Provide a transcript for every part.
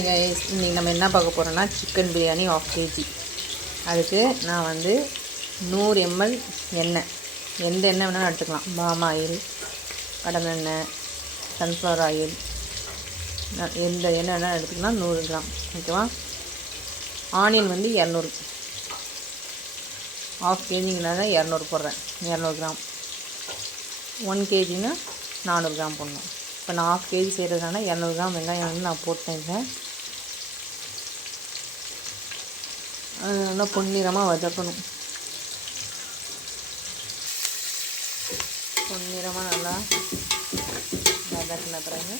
Hi guys, இன்றைக்கி நம்ம என்ன பார்க்க போகிறோன்னா சிக்கன் பிரியாணி 1/2 kg. அதுக்கு நான் வந்து 100 ml எண்ணெய், எந்த எண்ணெய் வேணாலும் எடுத்துக்கலாம். பாம் ஆயில், கடலெண்ணெய், சன்ஃப்ளவர் ஆயில், எந்த எண்ணெய் வேணாலும் எடுத்துக்கலாம். 100 கிராம் ஓகேவா. ஆனியன் வந்து 200, 1/2 kgனால 200 போடுறேன். 200 கிராம். 1 kgனா 400 கிராம் போடணும். இப்போ நான் 1/2 kg செய்கிறதுனால 200 கிராம் வெங்காயம் வந்து நான் போட்டேன். அது நல்லா பொன்னிறமாக வதக்கணும். பொன்னிறமாக நல்லா வதக்கின பிறகு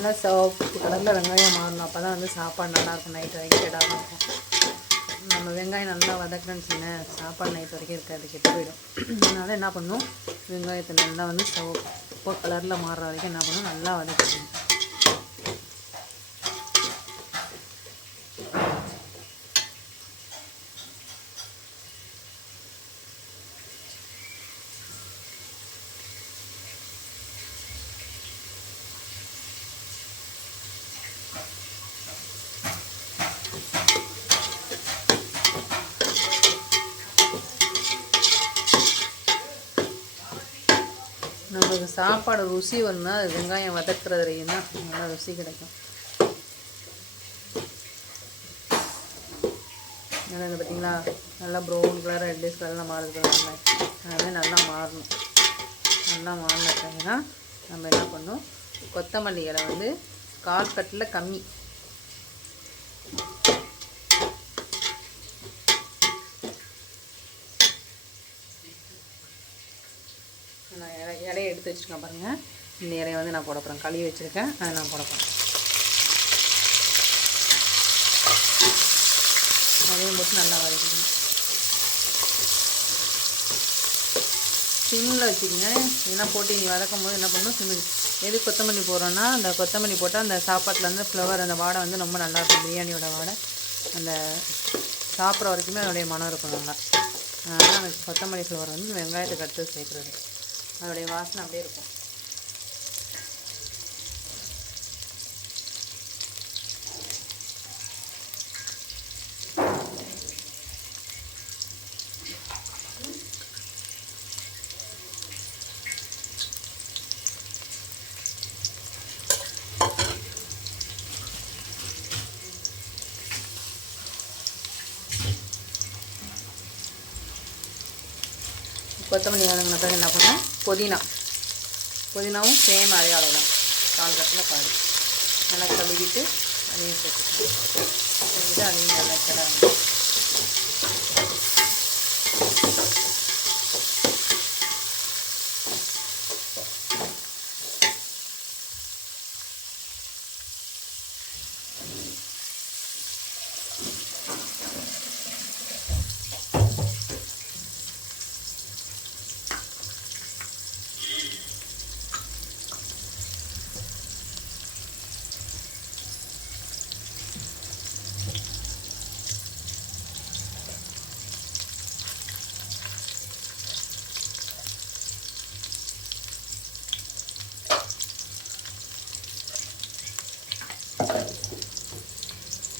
நல்லா சிவப்பு கலரில் வெங்காயம் மாறணும். அப்போ தான் வந்து சாப்பாடு நல்லாயிருக்கும். நைட் வரைக்கும் கெடாமல் இருக்கும். நம்ம வெங்காயம் நல்லா வதக்குறேன்னு சொன்னேன், சாப்பாடு நைட் வரைக்கும் இருக்காது, கெட்டு போயிடும். அதனால் என்ன பண்ணணும், வெங்காயத்தை நல்லா வந்து சிவப்பு கலரில் மாறுற வரைக்கும் என்ன பண்ணணும், நல்லா வதக்கிக்கணும். நம்மளுக்கு சாப்பாடு ருசி வரணும்னா அது வெங்காயம் வதக்குறதுலையும் தான் நல்லா ருசி கிடைக்கும். நல்லா பார்த்தீங்களா, நல்லா ப்ரௌன் கலர், ரெட்டிஷ் கலரில் மாறுது வெங்காயம். அதுமாதிரி நல்லா மாறணும். நல்லா மாறின பிறகுனா நம்ம என்ன பண்ணணும், கொத்தமல்லி இலை வந்து 1/4 கட்டில் கம்மி, நான் இலையை எடுத்து வச்சுருக்கேன் பாருங்கள். இந்த இலையை வந்து நான் போட போகிறேன். கழுவி வச்சுருக்கேன், அதை நான் போட போகிறேன். அதையும் போட்டு நல்லா வதக்கிக்கணும். சிம்மில் வச்சுக்கோங்க. ஏன்னா போட்டு நீ வதக்கும் போது என்ன பண்ணணும், சிம்மில். எது கொத்தமல்லி போடுறோன்னா, அந்த கொத்தமல்லி போட்டால் அந்த சாப்பாட்டில் வந்து ஃப்ளவர், அந்த வாடை வந்து ரொம்ப நல்லாயிருக்கும். பிரியாணியோட வாடை அந்த சாப்பிட்ற வரைக்குமே அதோடைய மனம் இருக்கும் நல்லா. அதனால் அந்த கொத்தமல்லி ஃப்ளவர் வந்து வெங்காயத்துக்கு அடுத்து சேர்க்குறது, அதோடைய வாசனை அப்படியே இருக்கும். கொத்தமல்லி வதங்கின பிறகு என்ன பண்ணணும், புதினாவும் சேம் அதே அளவு தான், 1/4 கட்டில் பாதி. நல்லா கழுவிட்டு அதையும் சேர்த்துட்டு அதையும் நல்லா கிடாங்க.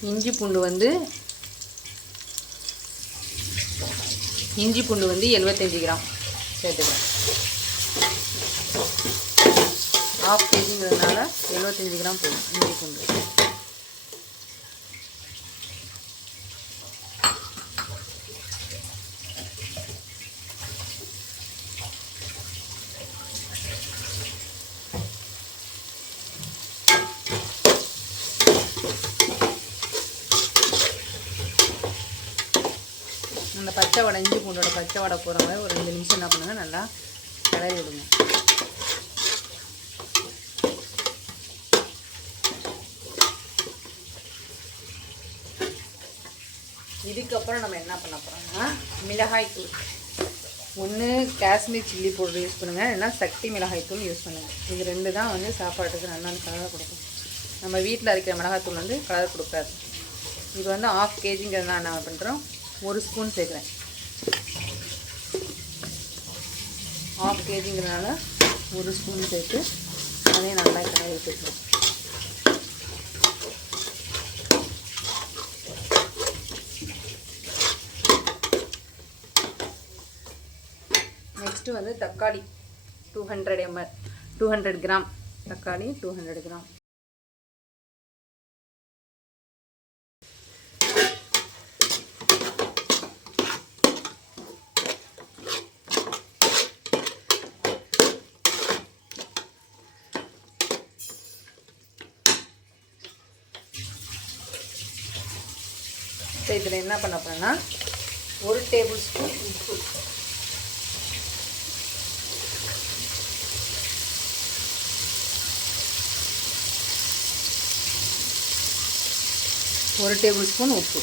இஞ்சி பூண்டு வந்து 75 கிராம் சேர்த்துக்கிறேன். 1/2 kgங்கிறதுனால 75 கிராம் போதும் இஞ்சி பூண்டு. அந்த பச்சை வடை, இஞ்சி பூண்டோட பச்சை வடை போகிற மாதிரி ஒரு 2 நிமிஷம் என்ன பண்ணுங்க, நல்லா கிளறி விடுங்க. இதுக்கப்புறம் நம்ம என்ன பண்ண போகிறோம்னா மிளகாய் தூள். ஒன்று காஷ்மீர் சில்லி பவுடர் யூஸ் பண்ணுங்கள், இல்லைன்னா சக்தி மிளகாய் தூள் யூஸ் பண்ணுங்கள். இது 2 தான் வந்து சாப்பாட்டுக்கு நல்லா கலர் கொடுக்கும். நம்ம வீட்டில் அரைக்கிற மிளகாய் தூள் வந்து கலர் கொடுக்காது. இது வந்து 1/2 kgங்கிறதுனால நான் பண்ணுறோம் 1 ஸ்பூன் சேர்க்குறேன். 1/2 kgங்கிறதுனால 1 ஸ்பூன் சேர்த்து அதையும் நல்லா கலரி விட்டுருக்கோம். நெக்ஸ்ட்டு வந்து தக்காளி 200 கிராம் தக்காளி 200 கிராம். இதில் என்ன பண்ண போறேன்னா 1 டேபிள் ஸ்பூன் உப்பு, 1 டேபிள் ஸ்பூன் உப்பு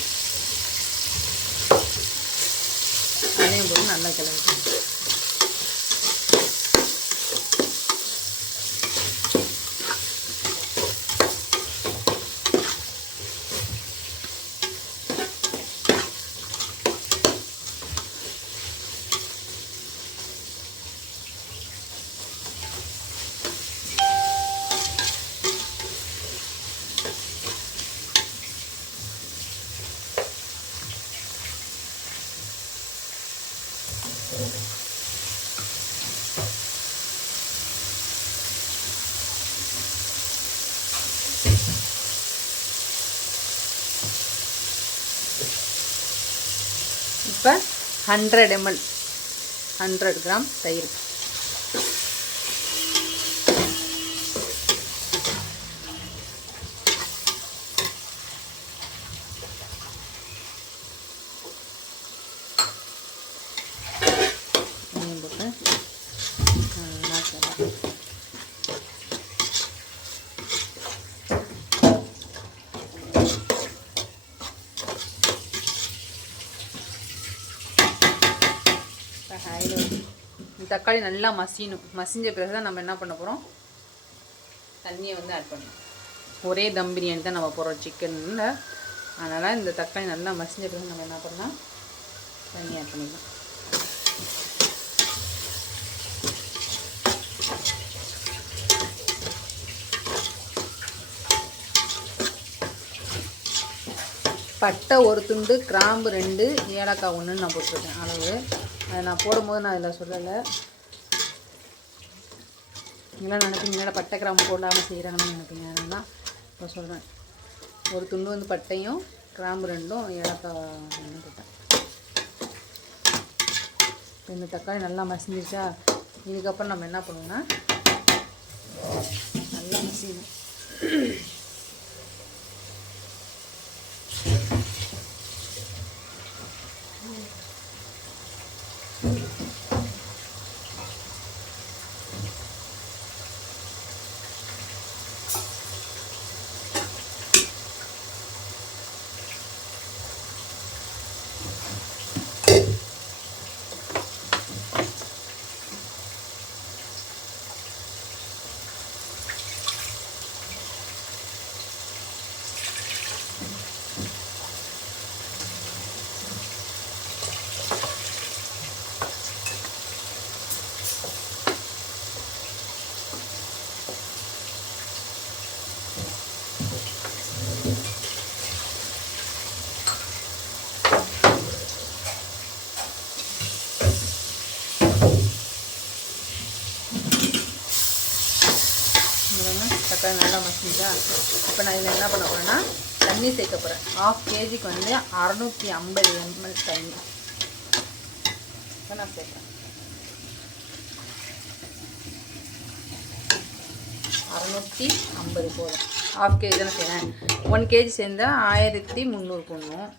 அதையும் போட்டு நல்லா கிளறி. இப்போ 100 ml 100 கிராம் தயிர். போட்டு நல்லா கிளறி. தக்காளி நல்லா மசிஞ்ச பிறகு தான் நம்ம என்ன பண்ண போகிறோம், தண்ணியை வந்து ஆட் பண்ணணும். ஒரே தம் பிரியாணி தான் நம்ம போடுறோம் சிக்கனில். அதனால் இந்த தக்காளி நல்லா மசிஞ்ச பிறகு நம்ம என்ன பண்ணலாம், தண்ணி ஆட் பண்ணிக்கலாம். பட்டை 1 துண்டு, கிராம்பு 2, ஏலக்காய் 1 நான் போட்டிருக்கேன் அளவு. அதை நான் போடும்போது நான் இதில் சொல்லலை. இதெல்லாம் நினைப்பீங்க பட்டை கிராம்பு போடாமல் செய்கிறாங்கன்னு நினைப்பீங்க. அதனால் இப்போ சொல்கிறேன். 1 துண்டு வந்து பட்டையும், கிராம்பு 2ம், ஏலக்காய் 1 போட்டேன். இந்த தக்காளி நல்லா மசிஞ்சிருச்சா, இதுக்கப்புறம் நம்ம என்ன பண்ணுவோம்னா நல்லா மசியணும். தக்காளி நல்லா மசிஞ்சா, இப்போ நான் இதில் என்ன பண்ண போகிறேன்னா தண்ணி சேர்க்க போகிறேன். 1/2 kgக்கு வந்து 650 ml தண்ணி இப்போ நான் சேர்க்குறேன். 650 போதும். 1/2 kg தானே செய்கிறேன். 1 kg சேர்ந்தால் 1300 போடணும்.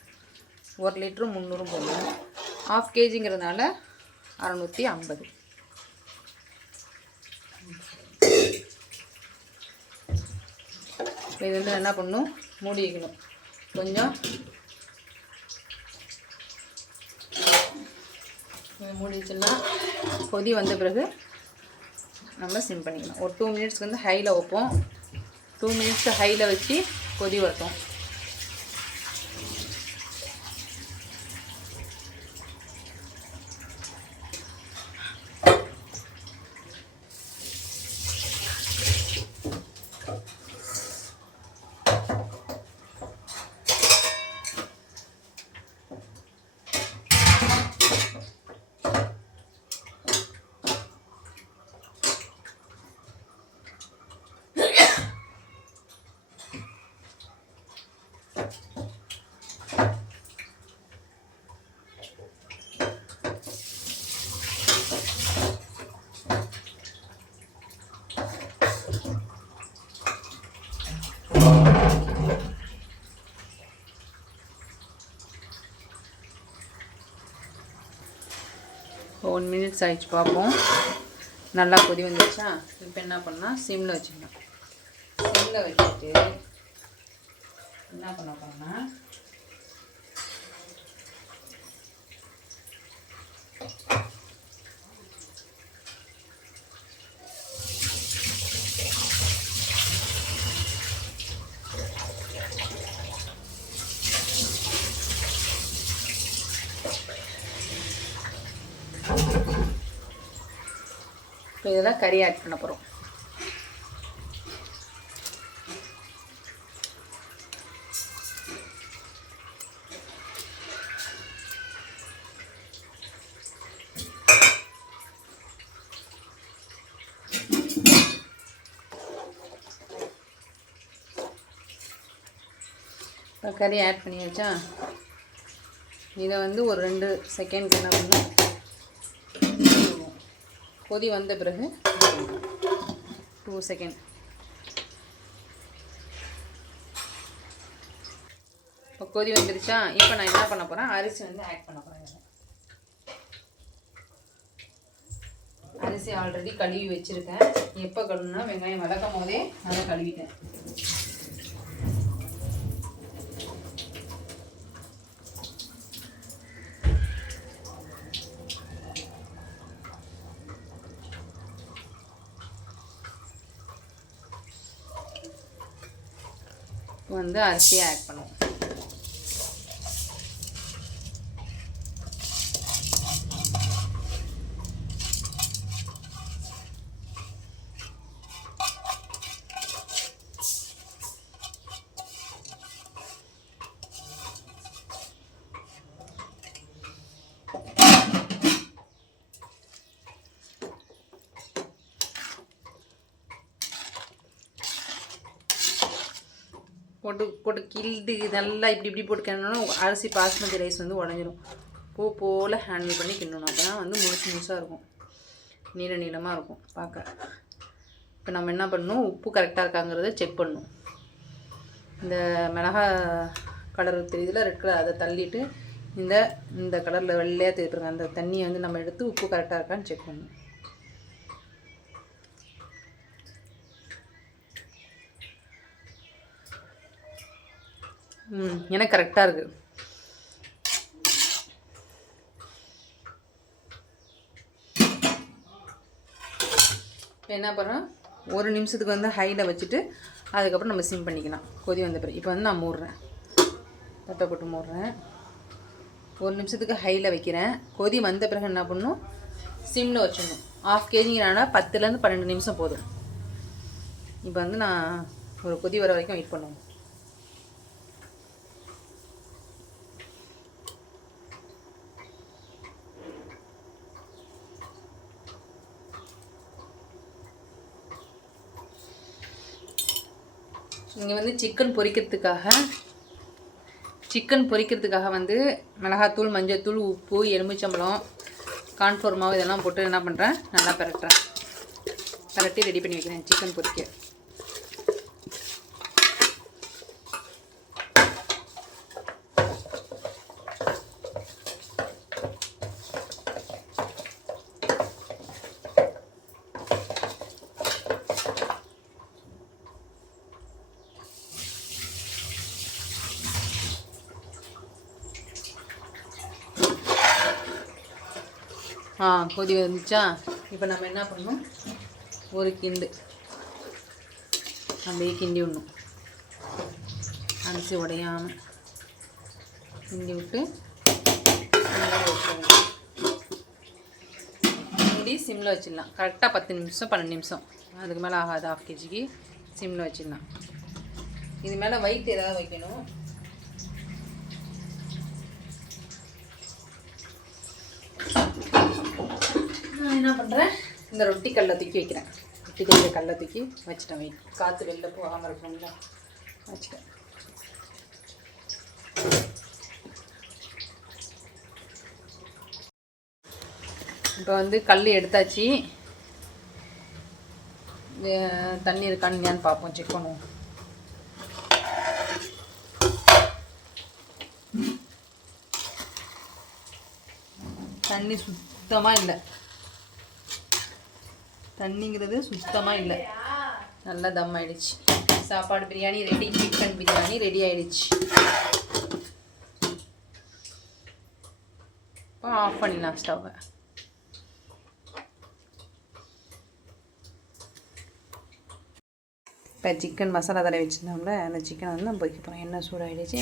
1 லிட்டரு 300 போடணும். 1/2 kgங்கிறதுனால 650. இது வந்து என்ன பண்ணணும், மூடி வைக்கணும். கொஞ்சம் மூடி வச்சிடலாம். கொதி வந்த பிறகு நம்ம சிம் பண்ணிக்கலாம். ஒரு 2 மினிட்ஸ்க்கு வந்து ஹையில் வைப்போம். 2 மினிட்ஸ் ஹையில் வச்சு கொதி வரட்டும். இப்போ 1 மினிட்ஸ் ஆகிடுச்சு பார்ப்போம். நல்லா கொதி வந்துடுச்சா? இப்போ என்ன பண்ணால் சிம்மில் வச்சுக்கணும். சிம்மில் வச்சுட்டு என்ன பண்ண போகிறோம்னா இப்போ இதெல்லாம் கறி ஆட் பண்ண போகிறோம். இப்போ கறி ஆட் பண்ணியாச்சா? இதை வந்து ஒரு 2 செகண்ட் என்ன பண்ணணும், கொதி வந்த பிறகு 2 செகண்ட். இப்போ கொதி வந்துருச்சா? இப்போ நான் என்ன பண்ண போகிறேன், அரிசி வந்து ஆட் பண்ண போகிறேன். அரிசி ஆல்ரெடி கழுவி வச்சுருக்கேன். எப்போ கழுவுனா வெங்காயம் வதக்கும் போதே அதை கழுவிட்டேன். வந்து அரிசியை ஆட் பண்ணுவோம். போட்டு கில்டு நல்லா இப்படி போட்டு கிண்டணும். அரிசி பாஸ்மதி ரைஸ் வந்து உடஞ்சிரும். பூ போல் ஹேண்டில் பண்ணி கிண்டணும். அப்போ தான் வந்து முழுசாக இருக்கும், நீளமாக இருக்கும் பார்க்க. இப்போ நம்ம என்ன பண்ணணும், உப்பு கரெக்டாக இருக்காங்கிறத செக் பண்ணணும். இந்த மிளகா கலர் தெரியுதுல, ரெட் கலர், அதை தள்ளிட்டு இந்த கலரில் வெள்ளையாக தெரியுதுங்க, அந்த தண்ணியை வந்து நம்ம எடுத்து உப்பு கரெக்டாக இருக்கான்னு செக் பண்ணணும். எனக்கு கரெக்டாக இருக்குது. இப்போ என்ன பண்ணுறோம், 1 நிமிஷத்துக்கு வந்து ஹையில் வச்சுட்டு அதுக்கப்புறம் நம்ம சிம் பண்ணிக்கலாம். கொதி வந்த பிறகு இப்போ வந்து நான் மூடுறேன், தட்டை போட்டு மூடுறேன். 1 நிமிஷத்துக்கு ஹையில் வைக்கிறேன். கொதி வந்த பிறகு என்ன பண்ணணும், சிம்மில் வச்சிடணும். 1/2 kgனால 10லேருந்து 12 நிமிஷம் போதும். இப்போ வந்து நான் ஒரு கொதி வர வரைக்கும் வெயிட் பண்ணுவோம். இங்கே வந்து சிக்கன் பொரிக்கிறதுக்காக வந்து மிளகாத்தூள், மஞ்சள்தூள், உப்பு, எலுமிச்சம்பழம், கார்ன்ஃப்ளவர் மாவு இதெல்லாம் போட்டு என்ன பண்ணுறேன், நல்லா பரட்டி ரெடி பண்ணி வைக்கிறேன் சிக்கன் பொரிக்க. கொதி வந்துச்சா. இப்போ நம்ம என்ன பண்ணணும், ஒரு கிண்டு அப்படியே கிண்டி விடணும். அரிசி உடையாமல் கிண்டி விட்டு கிண்டி சிம்மில் வச்சிடலாம். கரெக்டாக 10 நிமிஷம் 12 நிமிஷம், அதுக்கு மேலே ஆகாது. 1/2 kgக்கு சிம்மில் வச்சிடலாம். இது மேலே வெயிட் ஏதாவது வைக்கணும். நான் என்ன பண்ணுறேன், இந்த ரொட்டி கல்லை தூக்கி வைக்கிறேன். ரொட்டி கல்லை தூக்கி வச்சுட்டேன். வெயிட் காற்று வெளில போகாமல் இருக்கணும்ல, வச்சுட்டேன். இப்போ வந்து கல் எடுத்தாச்சு. தண்ணி இருக்கான்னு இல்லையான்னு பார்ப்போம், செக் பண்ணுவோம். தண்ணி சுத்தமாக இல்லை, தண்ணிங்கிறது சுத்தமாக இல்லை. நல்லா தம் ஆயிடுச்சு. சாப்பாடு biryani ready, chicken biryani ready ஆயிடுச்சு. இப்போ ஆஃப் பண்ணிடலாம் ஸ்டவ்வை. இப்போ சிக்கன் மசாலா தடவை வச்சுருந்தோம்ல, அந்த சிக்கனை வந்து நம்ம பொரிக்க போகிறோம். எண்ணெய் சூடாகிடுச்சு.